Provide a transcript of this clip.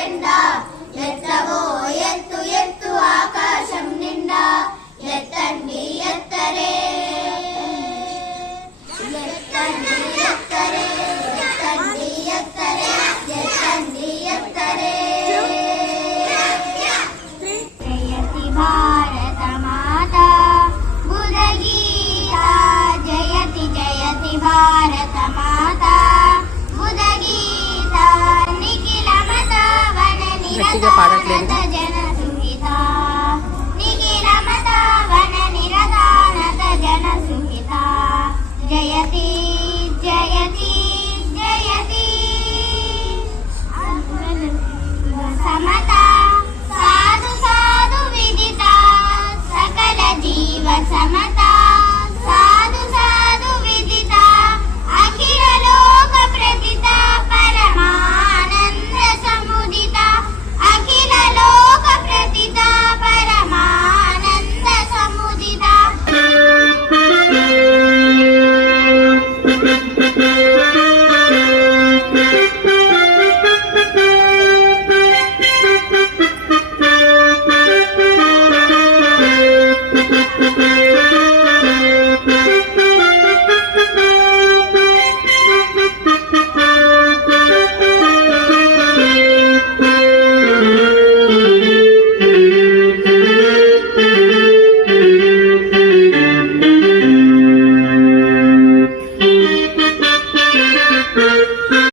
జెండా ఎత్తవో ఎత్తు ఎత్తు ఆకాశం నిండా ఎత్తండి ఎత్తరే ఎత్తండి ఎత్తరే ఎత్తండి ఎత్తరే ఎత్తండి ఎత్తరే జయతి భారత మాతా బుధగీతా జయతి జయతి భారత మాతా బుధగీతా నిఖిల మత వన నిరతానత జన సుహితా నిఖిల మత వన నిరతానత జన సుహితా జయతి జయతి జయతి సమతా సాధు సాధు విదిత సకల జీవ సమతా సాధు సాధు విదిత అఖిల లోక ప్రతిత పరమానంద సముదిత అఖిల లోక ప్రతిత పరమానంద సముదిత